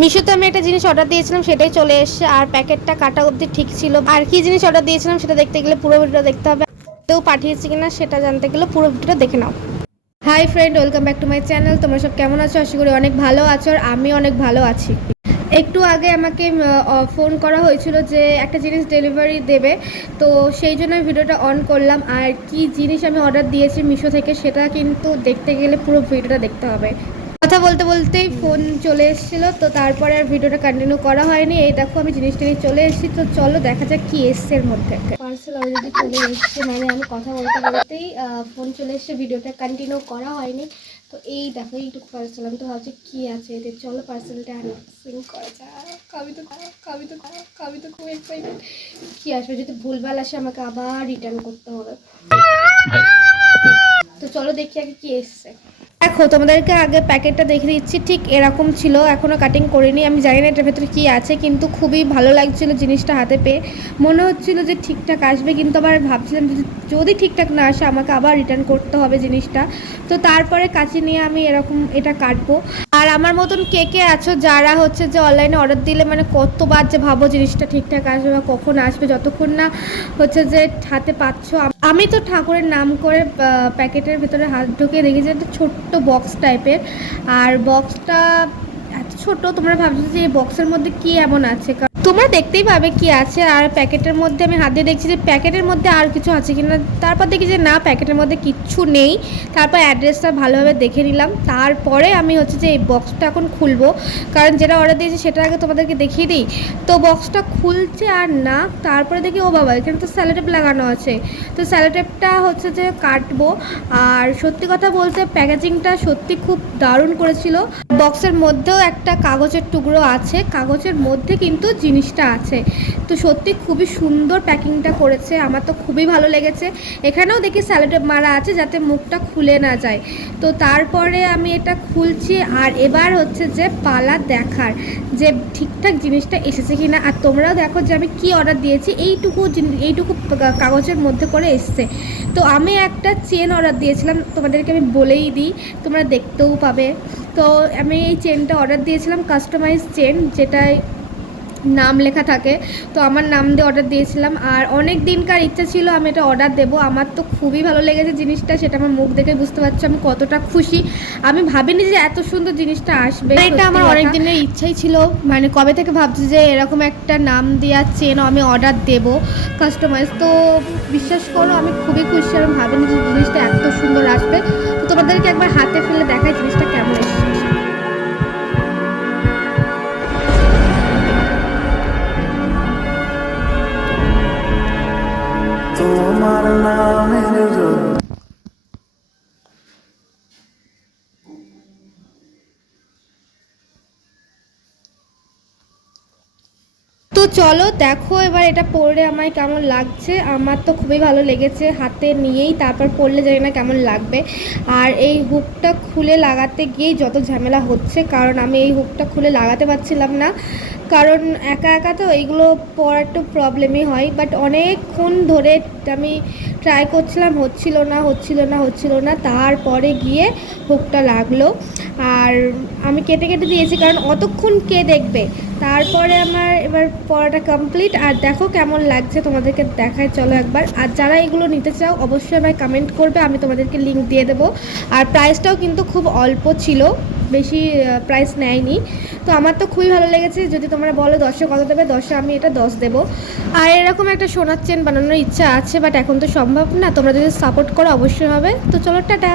মিশোতে আমি একটা জিনিস অর্ডার দিয়েছিলাম, সেটাই চলে এসেছে। আর প্যাকেটটা কাটা অবধি ঠিক ছিল। আর কি জিনিস অর্ডার দিয়েছিলাম, সেটা দেখতে গেলে পুরো ভিডিওটা দেখতে হবে। কেউ পাঠিয়েছে কিনা, সেটা জানতে গেলে পুরো ভিডিওটা দেখে নাও। Hi friend welcome back to my channel তোমরা সব কেমন আছো? আশা করি অনেক ভালো আছো আর আমি অনেক ভালো আছি। একটু আগে আমাকে ফোন করা হয়েছিল যে একটা জিনিস ডেলিভারি দেবে। তো সেই জন্য আমি ভিডিওটা অন করলাম। আর কি জিনিস আমি অর্ডার দিয়েছি মিশো থেকে, সেটা কিন্তু দেখতে গেলে পুরো ভিডিওটা দেখতে হবে। কথা বলতে বলতেই ফোন চলে এসেছিল তো তারপরে আর ভিডিওটা কন্টিনিউ করা হয়নি। এই দেখো আমি জিনিসটা নিয়ে চলে এসেছি তো চলো দেখা যাক কি এসছে এর মধ্যে। পার্সেল অলরেডি চলে এসছে মানে আমি কথা বলতে বলতেই ফোন চলে এসছে ভিডিওটা কন্টিনিউ করা হয়নি। তো এই দেখো এইটুকু পার্সেল আমি তো ভাবছি কী আছে এতে চলো পার্সেলটা আনবক্সিং করা যাক। আমি তো আমি তো আমি তো খুব এক্সাইটেড কী আসবে যদি ভুলভাল আসে আমাকে আবার রিটার্ন করতে হবে। তো চলো দেখি আগে কী এসছে। দেখো, তোমাদেরকে আগে প্যাকেটটা দেখে দিচ্ছি। ঠিক এরকম ছিল এখনও কাটিং করিনি। আমি জানি না এটার ভেতরে কী আছে, কিন্তু খুবই ভালো লাগছিল জিনিসটা হাতে পেয়ে। মনে হচ্ছিল যে ঠিকঠাক আসবে, কিন্তু আবার ভাবছিলাম যদি ঠিকঠাক না আসে, আমাকে আবার রিটার্ন করতে হবে জিনিসটা। তো তারপরে কাছে নিয়ে আমি এরকম এটা কাটবো। আর আমার মতন কে কে আছো যারা হচ্ছে যে অনলাইনে অর্ডার দিলে মানে কতবার যে ভাবো জিনিসটা ঠিকঠাক আসবে বা কখন আসবে, যতক্ষণ না হচ্ছে যে হাতে পাচ্ছ। আমি তো ঠাকুরের নাম করে প্যাকেটের ভিতরে হাত ঢুকিয়ে দেখেছি একটা ছোট্ট বক্স টাইপের আর বক্সটা এত ছোট, তোমরা ভাবছ যে এই বক্সের মধ্যে কি এমন আছে? তোমরা দেখতেই পাবে কি আছে। আর প্যাকেটের মধ্যে আমি হাত দিয়ে দেখছি যে প্যাকেটের মধ্যে আর কিছু আছে কি না তারপর দেখি যে না, প্যাকেটের মধ্যে কিচ্ছু নেই। তারপর অ্যাড্রেসটা ভালোভাবে দেখে নিলাম। তারপরে আমি হচ্ছে যে এই বক্সটা এখন খুলবো। কারণ যেটা অর্ডার দিয়েছি সেটা আগে তোমাদেরকে দেখিয়ে দিই। তো বক্সটা খুলছে আর না, তারপরে দেখি, ও বাবা, এখানে তো স্যালোটেপ লাগানো আছে। তো স্যালোটেপটা হচ্ছে যে কাটবো। আর সত্যি কথা বলতে প্যাকেজিংটা সত্যি খুব দারুণ করেছিল। বক্সের মধ্যেও একটা কাগজের টুকরো আছে, কাগজের মধ্যে কিন্তু জিনিসটা আছে। তো সত্যি খুবই সুন্দর প্যাকিংটা করেছে, আমার তো খুবই ভালো লেগেছে। এখানেও দেখি স্যালোটেপ মারা আছে যাতে মুখটা খুলে না যায়। তো তারপরে আমি এটা খুলছি, আর এবার হচ্ছে যে পালা দেখার যে ঠিকঠাক জিনিসটা এসেছে কি না আর তোমরাও দেখো যে আমি কি অর্ডার দিয়েছি, এইটুকু এইটুকু কাগজের মধ্যে করে এসছে। তো আমি একটা চেন অর্ডার দিয়েছিলাম, তোমাদেরকে আমি বলেই দিই, তোমরা দেখতেও পাবে। তো আমি এই চেনটা অর্ডার দিয়েছিলাম কাস্টমাইজ চেন যেটায় নাম লেখা থাকে। তো আমার নাম দিয়ে অর্ডার দিয়েছিলাম। আর অনেক দিনকার ইচ্ছা ছিল আমি এটা অর্ডার দেবো। আমার তো খুবই ভালো লেগেছে জিনিসটা সেটা আমার মুখ দেখে বুঝতে পারছ আমি কতটা খুশি। আমি ভাবিনি যে এত সুন্দর জিনিসটা আসবে এটা আমার অনেক দিনের ইচ্ছাই ছিল। মানে কবে থেকে ভাবছি যে এরকম একটা নাম দেওয়া চেন আমি অর্ডার দেব কাস্টমাইজ তো বিশ্বাস করো আমি খুবই খুশি। আমি ভাবিনি যে জিনিসটা এত সুন্দর আসবে। তো তোমাদেরকে একবার হাতে ফেলে দেখাই জিনিসটা কেমন এসেছে। তোমার নামের তো চলো, দেখো এবার এটা পরলে আমায় কেমন লাগছে। আমার তো খুবই ভালো লেগেছে হাতে নিয়েই, তারপর পরলে জানি না কেমন লাগবে। আর এই হুকটা খুলে লাগাতে গিয়েই যত ঝামেলা হচ্ছে, কারণ আমি এই হুকটা খুলে লাগাতে পারছিলাম না। কারণ একা একা তো এইগুলো পরা একটু প্রবলেমই হয় বাট অনেকক্ষণ ধরে আমি ট্রাই করছিলাম, হচ্ছিল না হচ্ছিল না হচ্ছিল না, তারপরে গিয়ে হুকটা লাগল। আর আমি কেটে কেটে দিয়েছি, কারণ অতক্ষণ কে দেখবে? তারপরে আমার এবার পড়াটা কমপ্লিট আর দেখো কেমন লাগছে তোমাদেরকে দেখায়, চলো একবার। আর যারা এগুলো নিতে চাও, অবশ্যই আমায় কমেন্ট করবে, আমি তোমাদেরকে লিঙ্ক দিয়ে দেবো। আর প্রাইসটাও কিন্তু খুব অল্প ছিল। বেশি প্রাইস নেয়নি। তো আমার তো খুবই ভালো লেগেছে, যদি তোমরা বলো দশে কত দেবে, দশে আমি এটা দশ দেবো। আর এরকম একটা সোনার চেন বানানোর ইচ্ছা আছে বাট এখন তো সম্ভব না, তোমরা যদি সাপোর্ট করো, অবশ্যই হবে। তো চলো, টাটা।